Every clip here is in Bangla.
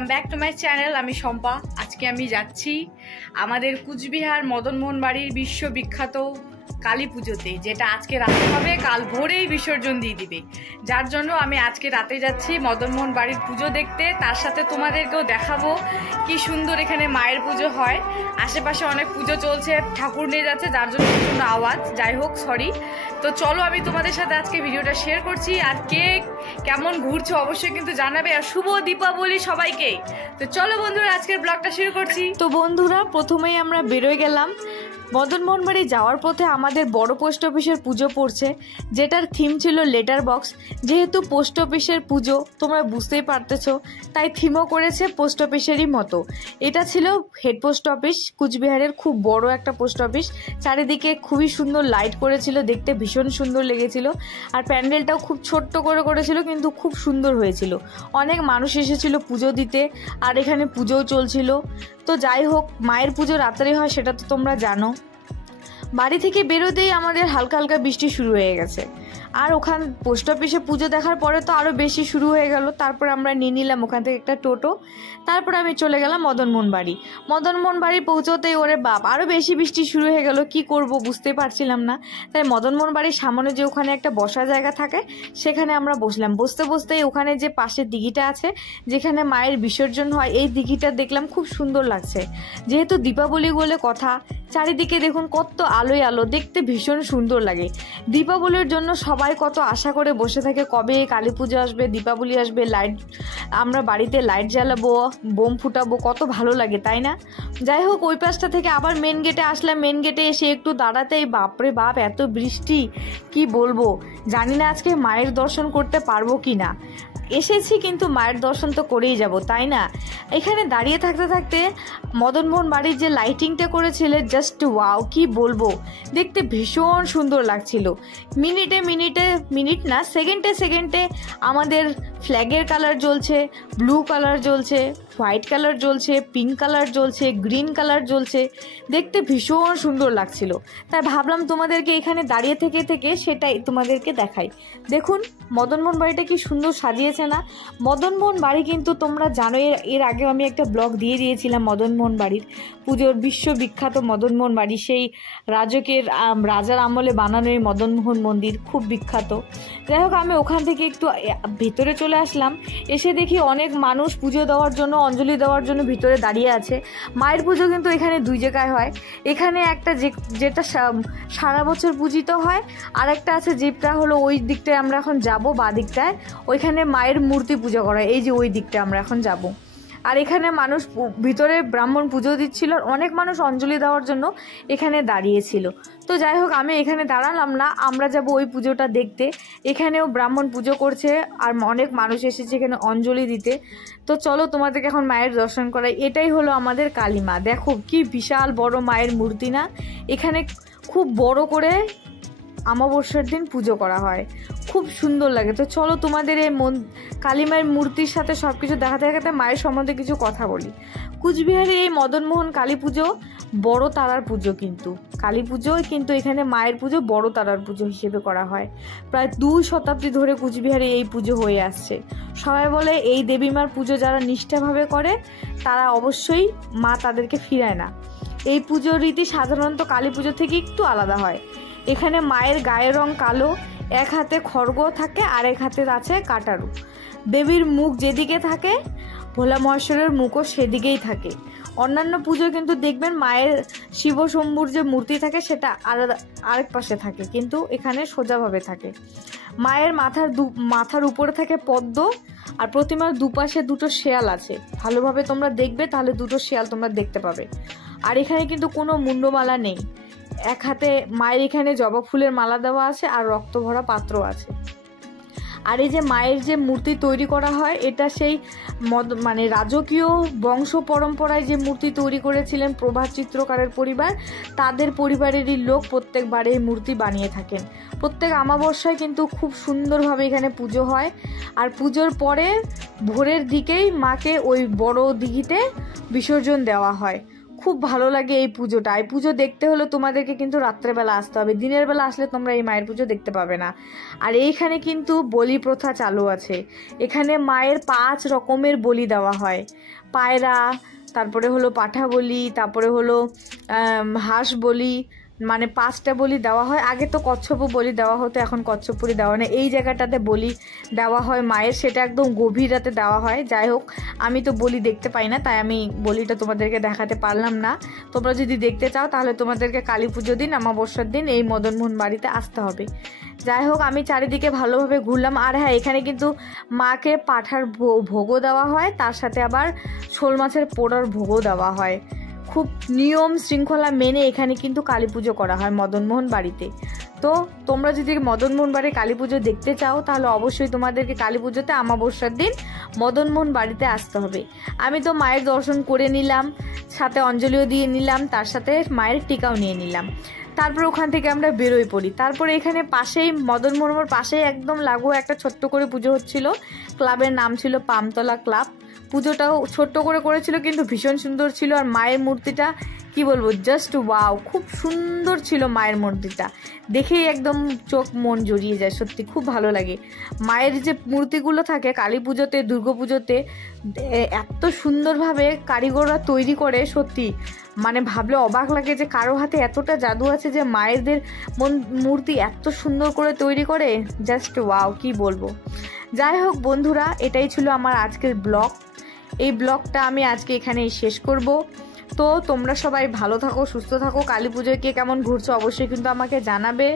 Welcome back to my channel. আমি শম্পা। আজকে আমি যাচ্ছি আমাদের কুচবিহার মদনমোহন বাড়ির বিশ্ববিখ্যাত কালী পুজোতে, যেটা আজকে রাতে হবে, কাল ভোরেই বিসর্জন দিয়ে দিবে। যার জন্য আমি আজকে রাতে যাচ্ছি মদনমোহন বাড়ির পুজো দেখতে। তার সাথে তোমাদেরকেও দেখাবো কি সুন্দর এখানে মায়ের পুজো হয়। আশেপাশে অনেক পুজো চলছে, ঠাকুর নিয়ে যাচ্ছে, যার জন্য প্রচণ্ড আওয়াজ। যাই হোক, সরি। তো চলো আমি তোমাদের সাথে আজকে ভিডিওটা শেয়ার করছি। আর কে কেমন ঘুরছে অবশ্যই কিন্তু জানাবে। আর শুভ দীপাবলি সবাইকে। তো চলো বন্ধুরা, আজকের ব্লগটা শুরু করছি। তো বন্ধুরা, প্রথমেই আমরা বেরোয় গেলাম। মদনমোহন বাড়ি যাওয়ার পথে আমাদের বড় পোস্ট অফিসের পুজো পড়ছে, যেটার থিম ছিল লেটার বক্স। যেহেতু পোস্ট অফিসের পুজো তোমরা বুঝতেই পারতেছো, তাই থিমও করেছে পোস্ট অফিসেরই মতো। এটা ছিল হেড পোস্ট অফিস, কুচবিহারের খুব বড় একটা পোস্ট অফিস। চারিদিকে খুবই সুন্দর লাইট করেছিল, দেখতে ভীষণ সুন্দর লেগেছিল। আর প্যান্ডেলটাও খুব ছোট্ট করে করেছিল, কিন্তু খুব সুন্দর হয়েছিল। অনেক মানুষ এসেছিল পুজো দিতে, আর এখানে পুজোও চলছিল। তো যাই হোক, মায়ের পুজো রাত্রে হয় সেটা তো তোমরা জানো। বাড়ি থেকে বেরোতেই আমাদের হালকা হালকা বৃষ্টি শুরু হয়ে গেছে। আর ওখান পোস্ট অফিসে পুজো দেখার পরে তো আরও বেশি শুরু হয়ে গেল। তারপর আমরা নিয়ে নিলাম ওখান থেকে একটা টোটো। তারপরে আমি চলে গেলাম মদনমোহন বাড়ি। মদনমোহন বাড়ি পৌঁছতেই ওরে বাপ, আরও বেশি বৃষ্টি শুরু হয়ে গেল। কি করব বুঝতে পারছিলাম না। তাই মদনমোহন বাড়ির সামনে যে ওখানে একটা বসার জায়গা থাকে, সেখানে আমরা বসলাম। বসতে বসতেই ওখানে যে পাশের দিঘিটা আছে, যেখানে মায়ের বিসর্জন হয়, এই দিঘিটা দেখলাম, খুব সুন্দর লাগছে। যেহেতু দীপাবলি বলে কথা, চারিদিকে দেখুন কত আলোয় আলো, দেখতে ভীষণ সুন্দর লাগে। দীপাবলির জন্য সবাই কত আশা করে বসে থাকে, কবে কালী পুজো আসবে, দীপাবলি আসবে, লাইট, আমরা বাড়িতে লাইট জ্বালাবো, বোম ফুটাবো, কত ভালো লাগে, তাই না? যাই হোক, ওই পাশটা থেকে আবার মেন গেটে আসলাম। মেন গেটে এসে একটু দাঁড়াতেই বাপরে বাপ, এত বৃষ্টি, কি বলবো। জানি না আজকে মায়ের দর্শন করতে পারবো কি না। এসেছি কিন্তু মায়ের দর্শন তো করেই যাব, তাই না? এখানে দাঁড়িয়ে থাকতে থাকতে মদনমোহন বাড়ির যে লাইটিংটা করেছিল, জাস্ট ওয়াও, কি বলবো, দেখতে ভীষণ সুন্দর লাগছিল। মিনিটে মিনিটে, মিনিট না, সেকেন্ডে সেকেন্ডে আমাদের ফ্ল্যাগের কালার জ্বলছে, ব্লু কালার জ্বলছে, হোয়াইট কালার জ্বলছে, পিঙ্ক কালার জ্বলছে, গ্রিন কালার জ্বলছে, দেখতে ভীষণ সুন্দর লাগছিল। তাই ভাবলাম তোমাদেরকে এখানে দাঁড়িয়ে থেকে থেকে সেটাই তোমাদেরকে দেখাই। দেখুন মদনমোহন বাড়িটা কি সুন্দর সাজিয়েছে না? মদনমোহন বাড়ি কিন্তু তোমরা জানো, এর আগে আমি একটা ব্লগ দিয়ে দিয়েছিলাম মদনমোহন বাড়ির পুজোর, বিশ্ববিখ্যাত মদনমোহন বাড়ি। সেই রাজার আমলে বানানো এই মদনমোহন মন্দির খুব বিখ্যাত। যাই হোক, আমি ওখান থেকে একটু ভেতরে চলে আসলাম। এসে দেখি অনেক মানুষ পুজো দেওয়ার জন্য, অঞ্জলি দেওয়ার জন্য ভিতরে দাঁড়িয়ে আছে। মায়ের পুজো কিন্তু এখানে দুই জায়গায় হয়। এখানে একটা যেটা সারা বছর পূজিত হয়, আর একটা আছে যেটা হলো ওই দিকটায় আমরা এখন যাব, বা দিকটায় ওইখানে মায়ের মূর্তি পূজা করা, এই যে ওই দিকটায় আমরা এখন যাব। আর এখানে মানুষ ভিতরে ব্রাহ্মণ পুজো দিচ্ছিল, অনেক মানুষ অঞ্জলি দেওয়ার জন্য এখানে দাঁড়িয়েছিল। তো যাই হোক, আমি এখানে দাঁড়ালাম না, আমরা যাব ওই পুজোটা দেখতে। এখানেও ব্রাহ্মণ পুজো করছে, আর অনেক মানুষ এসেছে এখানে অঞ্জলি দিতে। তো চলো তোমাদেরকে এখন মায়ের দর্শন করাই। এটাই হলো আমাদের কালী মা। দেখো কি বিশাল বড় মায়ের মূর্তি না? এখানে খুব বড় করে অমাবস্যার দিন পুজো করা হয়, খুব সুন্দর লাগে। তো চলো তোমাদের এই কালী মায়ের মূর্তির সাথে সব কিছু দেখাতে দেখাতে মায়ের সম্বন্ধে কিছু কথা বলি। কুচবিহারের এই মদনমোহন কালী পুজো বড় তারার পুজো, কিন্তু কালী পুজো কিন্তু এখানে মায়ের পুজো বড় তারার পুজো হিসেবে করা হয়। প্রায় 2 শতাব্দী ধরে কুচবিহারে এই পুজো হয়ে আসছে। সবাই বলে এই দেবীমার পুজো যারা নিষ্ঠাভাবে করে, তারা অবশ্যই মা তাদেরকে ফিরায় না। এই পুজোর রীতি সাধারণত কালী পুজো থেকে একটু আলাদা হয়। এখানে মায়ের গায়ের রং কালো, এক হাতে খড়গ থাকে, আর এক হাতে আছে কাটারু। দেবীর মুখ যেদিকে থাকে, ভোলা মহেশ্বরের মুখও সেদিকেই থাকে। অন্যান্য পুজো কিন্তু দেখবেন মায়ের শিব শম্ভুর যে মূর্তি থাকে সেটা আলাদা আরেক পাশে থাকে, কিন্তু এখানে সোজাভাবে থাকে। মায়ের মাথার উপরে থাকে পদ্ম, আর প্রতিমার দুপাশে দুটো শেয়াল আছে। ভালোভাবে তোমরা দেখবে, তাহলে দুটো শেয়াল তোমরা দেখতে পাবে। আর এখানে কিন্তু কোনো মুন্ডমালা নেই। এক হাতে মায়ের এখানে জবা ফুলের মালা দেওয়া আছে, আর রক্ত ভরা পাত্র আছে। আর এই যে মায়ের যে মূর্তি তৈরি করা হয়, এটা সেই মানে রাজকীয় বংশ পরম্পরায় যে মূর্তি তৈরি করেছিলেন প্রভাত চিত্রকারের পরিবার, তাদের পরিবারেরই লোক প্রত্যেকবার এই মূর্তি বানিয়ে থাকেন। প্রত্যেক অমাবস্যায় কিন্তু খুব সুন্দরভাবে এখানে পুজো হয়। আর পুজোর পরে ভোরের দিকেই মাকে ওই বড় দিঘিতে বিসর্জন দেওয়া হয়। খুব ভালো লাগে এই পুজোটা। এই পুজো দেখতে হলে তোমাদেরকে কিন্তু রাত্রেবেলা আসতে হবে, দিনের বেলা আসলে তোমরা এই মায়ের পুজো দেখতে পাবে না। আর এইখানে কিন্তু বলি প্রথা চালু আছে। এখানে মায়ের 5 রকমের বলি দেওয়া হয়। পায়রা, তারপরে হলো পাঠা বলি, তারপরে হলো হাঁস বলি, মানে 5টা বলি দেওয়া হয়। আগে তো কচ্ছপও বলি দেওয়া হতো, এখন কচ্ছপ বলি দেওয়া নেই। এই জায়গাটাতে বলি দেওয়া হয় মায়ের, সেটা একদম গভীর রাতে দেওয়া হয়। যাই হোক, আমি তো বলি দেখতে পাই না, তাই আমি বলিটা তোমাদেরকে দেখাতে পারলাম না। তোমরা যদি দেখতে চাও তাহলে তোমাদেরকে কালী পুজো দিন, অমাবস্যার দিন এই মদনমোহন বাড়িতে আসতে হবে। যাই হোক, আমি চারিদিকে ভালোভাবে ঘুরলাম। আর হ্যাঁ, এখানে কিন্তু মাকে পাঠার ভোগও দেওয়া হয়, তার সাথে আবার শোল মাছের পোড়ার ভোগও দেওয়া হয়। খুব নিয়ম শৃঙ্খলা মেনে এখানে কিন্তু কালী পুজো করা হয় মদনমোহন বাড়িতে। তো তোমরা যদি মদনমোহন বাড়ির কালী পুজো দেখতে চাও তাহলে অবশ্যই তোমাদেরকে কালী পুজোতে অমাবস্যার দিন মদনমোহন বাড়িতে আসতে হবে। আমি তো মায়ের দর্শন করে নিলাম, সাথে অঞ্জলিও দিয়ে নিলাম, তার সাথে মায়ের টিকাও নিয়ে নিলাম। তারপর ওখান থেকে আমরা বেরোই পড়ি। তারপরে এখানে পাশেই মদনমোহনের পাশেই একদম লাগো একটা ছোট্ট করে পুজো হচ্ছিল। ক্লাবের নাম ছিল পামতলা ক্লাব। পুজোটাও ছোট্ট করে করেছিল, কিন্তু ভীষণ সুন্দর ছিল। আর মায়ের মূর্তিটা কি বলবো, জাস্ট ওয়াও, খুব সুন্দর ছিল মায়ের মূর্তিটা। দেখেই একদম চোখ মন জড়িয়ে যায়, সত্যি খুব ভালো লাগে। মায়ের যে মূর্তিগুলো থাকে কালী পুজোতে, দুর্গা পুজোতে এত সুন্দরভাবে কারিগররা তৈরি করে, সত্যি মানে ভাবলে অবাক লাগে যে কারো হাতে এতটা জাদু আছে যে মায়েদের মূর্তি এত সুন্দর করে তৈরি করে, জাস্ট ওয়াও, কি বলবো। যাই হোক বন্ধুরা, এটাই ছিল আমার আজকের ব্লগ। এই ব্লগটা আমি আজকে এখানেই শেষ করব। তো তোমরা সবাই ভালো থাকো, সুস্থ থাকো। কালী পুজোয় কে কেমন ঘুরছো অবশ্যই কিন্তু আমাকে জানাবে।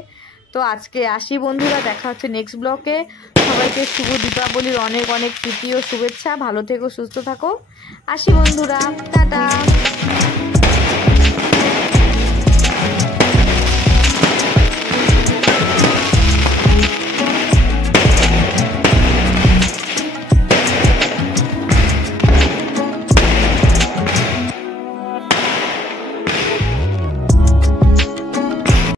তো আজকে আসি বন্ধুরা, দেখা হচ্ছে নেক্সট ব্লগে। সবাইকে শুভ দীপাবলির অনেক অনেক প্রীতি ও শুভেচ্ছা। ভালো থেকো, সুস্থ থাকো। আসি বন্ধুরা, টাটা।